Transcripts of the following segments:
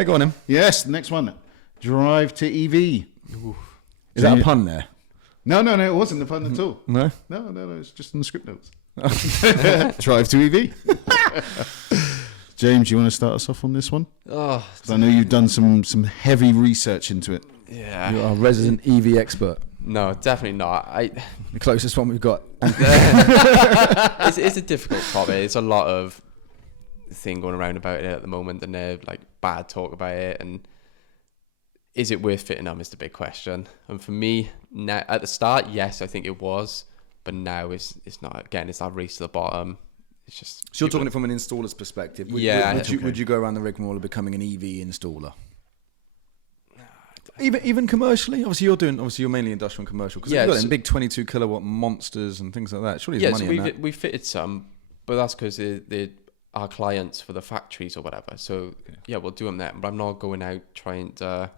Hey, go on then. Yes, the next one. Drive to EV. Is that a pun there? No, it wasn't a pun at all. No? No, it's just in the script notes. Drive to EV. James, you want to start us off on this one? Oh, 'Cause I know you've done some heavy research into it. yeah. You're a resident EV expert. No, definitely not. The closest one we've got. It's a difficult topic. It's a lot of thing going around about it at the moment, and like bad talk about it. And is it worth fitting them? Is the big question. And for me, now at the start, yes, I think it was, but now it's not. Again, it's that race to the bottom. It's just. So you're talking it from an installer's perspective. Yeah. Would you go around the rigmarole of becoming an EV installer? Even commercially, obviously you're mainly industrial and commercial because you've got them big 22 kilowatt monsters and things like that. Surely there's money in that. We fitted some, but that's because they are clients for the factories or whatever. So yeah, we'll do them there. But I'm not going out trying to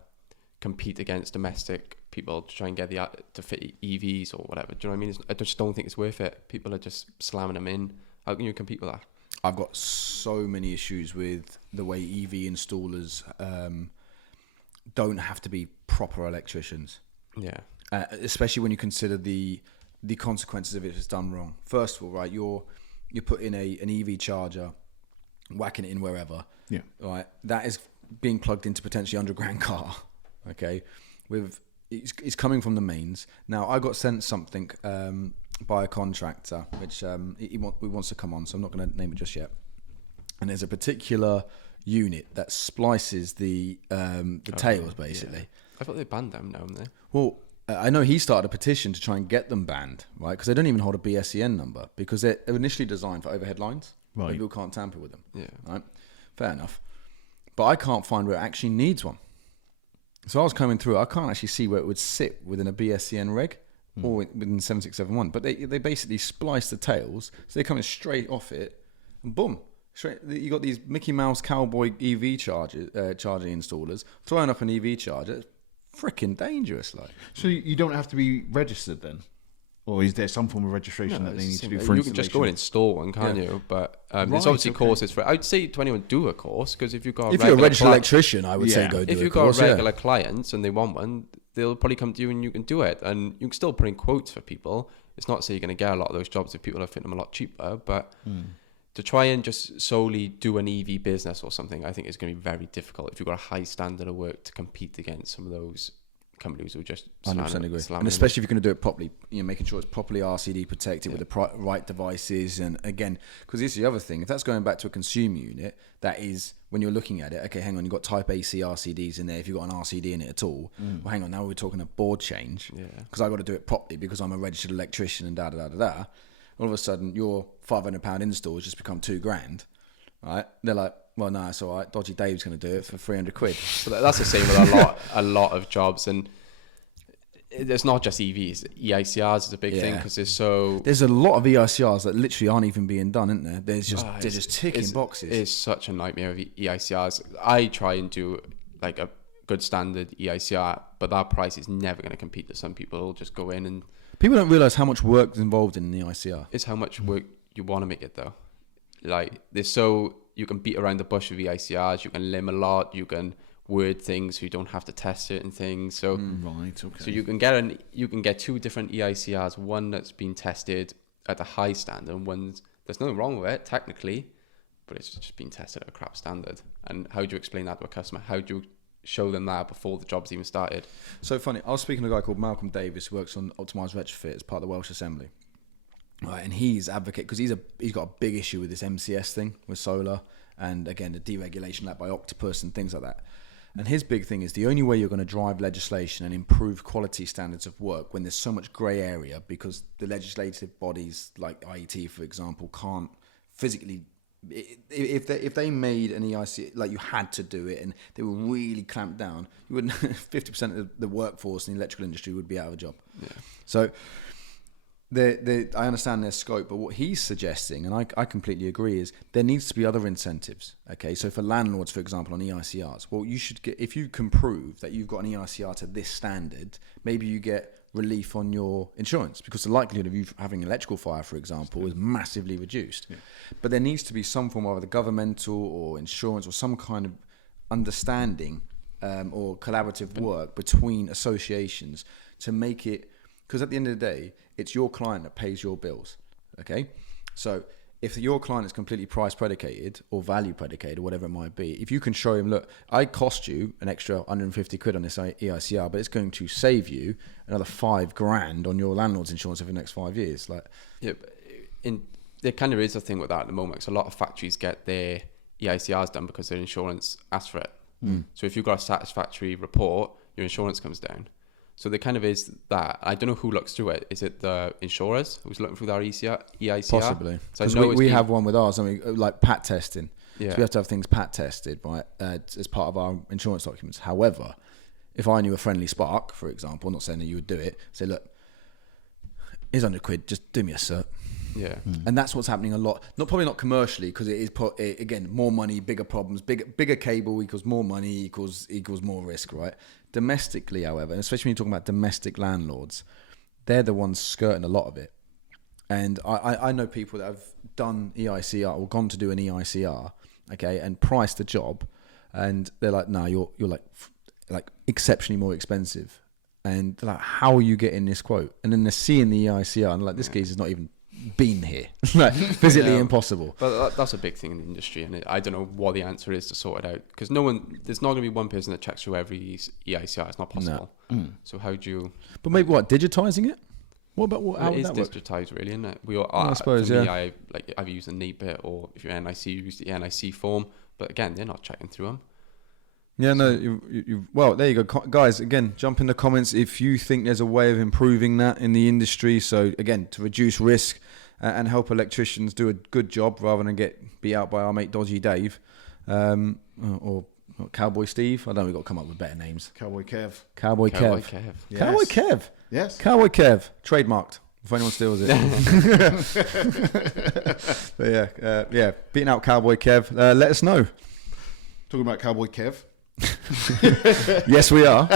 compete against domestic people to try and get to fit EVs or whatever. Do you know what I mean? I just don't think it's worth it. People are just slamming them in. How can you compete with that? I've got so many issues with the way EV installers don't have to be proper electricians. Yeah. Especially when you consider the consequences of it if it's done wrong. First of all, right, you're putting an EV charger, whacking it in wherever. Yeah. Right. That is being plugged into potentially $100,000 car. Okay. It's coming from the mains. Now I got sent something by a contractor which he wants to come on, so I'm not going to name it just yet. And there's a particular unit that splices the tails basically. Yeah. I thought they banned them now, haven't they? Well, I know he started a petition to try and get them banned, right? Because they don't even hold a BSEN number because they're initially designed for overhead lines. Right. People can't tamper with them. Yeah. Right. Fair enough. But I can't find where it actually needs one. So I was coming through. I can't actually see where it would sit within a BSEN reg or within 7671. But they basically splice the tails, so they're coming straight off it, and boom. You got these Mickey Mouse cowboy EV charging installers throwing up an EV charger. It's freaking dangerous, like. So you don't have to be registered then? Or is there some form of registration that they need to do for You can just go and install one, can't you? But there's obviously courses for it. I'd say to anyone, do a course, because if you've got if you're a registered electrician, I would say go do a course. If you've got regular clients and they want one, they'll probably come to you and you can do it. And you can still put in quotes for people. It's not to say you're going to get a lot of those jobs if people are fitting them a lot cheaper, but to try and just solely do an EV business or something, I think is going to be very difficult if you've got a high standard of work to compete against some of those companies who just 100% agree. And especially if you're going to do it properly, making sure it's properly RCD protected with the right devices. And again, because this is the other thing, if that's going back to a consumer unit, that is when you're looking at it, okay, hang on, you've got type AC RCDs in there if you've got an RCD in it at all. Well, hang on, now we're talking a board change because I've got to do it properly because I'm a registered electrician and da-da-da-da-da. All of a sudden, your £500 install has just become £2,000, right? They're like, well, no, it's all right. Dodgy Dave's going to do it for 300 quid. So that's the same with a lot of jobs, and it's not just EVs. EICRs is a big thing because there's a lot of EICRs that literally aren't even being done, isn't there? They're just ticking boxes. It's such a nightmare of EICRs. I try and do like a good standard EICR, but that price is never going to compete with some people who'll just go in and. People don't realise how much work is involved in the ICR. It's how much work you want to make it though. Like you can beat around the bush with EICRs, you can limb a lot, you can word things so you don't have to test certain things. So right, okay. So you can get two different EICRs, one that's been tested at the high standard and one there's nothing wrong with it technically, but it's just been tested at a crap standard. And how do you explain that to a customer? How do you show them that before the job's even started? So funny, I was speaking to a guy called Malcolm Davis who works on Optimised Retrofit as part of the Welsh Assembly, right? And he's advocate because he's got a big issue with this MCS thing with solar and again the deregulation like by Octopus and things like that. And his big thing is the only way you're going to drive legislation and improve quality standards of work when there's so much grey area because the legislative bodies like IET, for example, can't physically. If they made an EIC like you had to do it and they were really clamped down, you wouldn't 50% of the workforce in the electrical industry would be out of a job. Yeah. So I understand their scope, but what he's suggesting, and I completely agree, is there needs to be other incentives. Okay, so for landlords, for example, on EICRs, well, you should get, if you can prove that you've got an EICR to this standard, maybe you get relief on your insurance because the likelihood of you having an electrical fire, for example, is massively reduced. Yeah. But there needs to be some form of either governmental or insurance or some kind of understanding or collaborative work between associations to make it, because at the end of the day, it's your client that pays your bills. Okay, so if your client is completely price predicated or value predicated or whatever it might be, if you can show him, look, I cost you an extra 150 quid on this EICR, but it's going to save you another $5,000 on your landlord's insurance over the next 5 years. Like, yeah, there kind of is a thing with that at the moment, because a lot of factories get their EICRs done because their insurance asks for it. So if you've got a satisfactory report, your insurance comes down. So there kind of is that. I don't know who looks through it. Is it the insurers who's looking through their EICR? Possibly. So because we have one with ours, I mean, like pat testing. Yeah. So we have to have things pat tested as part of our insurance documents. However, if I knew a friendly spark, for example, not saying that you would do it, say, look, here's 100 quid, just do me a cert. Yeah. And that's what's happening a lot. Probably not commercially, because it is again more money, bigger problems, bigger cable equals more money equals more risk, right? Domestically, however, and especially when you're talking about domestic landlords, they're the ones skirting a lot of it. And I know people that have done EICR or gone to do an EICR, okay, and priced the job, and they're like, no, you're like exceptionally more expensive. And they're like, how are you getting this quote? And then they're seeing the EICR and like, this geezer's not even been here. Like, physically impossible. But that's a big thing in the industry, and I don't know what the answer is to sort it out, because there's not going to be one person that checks through every EICR. It's not possible. No. So how do you? But maybe digitizing it? What about how it is would that work? digitized, really, isn't it? We all, I suppose, for me, yeah. I've used a NAPIT, or if you're NIC, you use the NIC form. But again, they're not checking through them. Yeah, no, well, there you go. Guys, again, jump in the comments if you think there's a way of improving that in the industry. So, again, to reduce risk and help electricians do a good job rather than get beat out by our mate Dodgy Dave or Cowboy Steve. I don't know, we've got to come up with better names. Cowboy Kev. Cowboy Kev. Yes. Cowboy Kev. Yes. Cowboy Kev. Trademarked. If anyone steals it. But yeah, beating out Cowboy Kev. Let us know. Talking about Cowboy Kev. Yes, we are.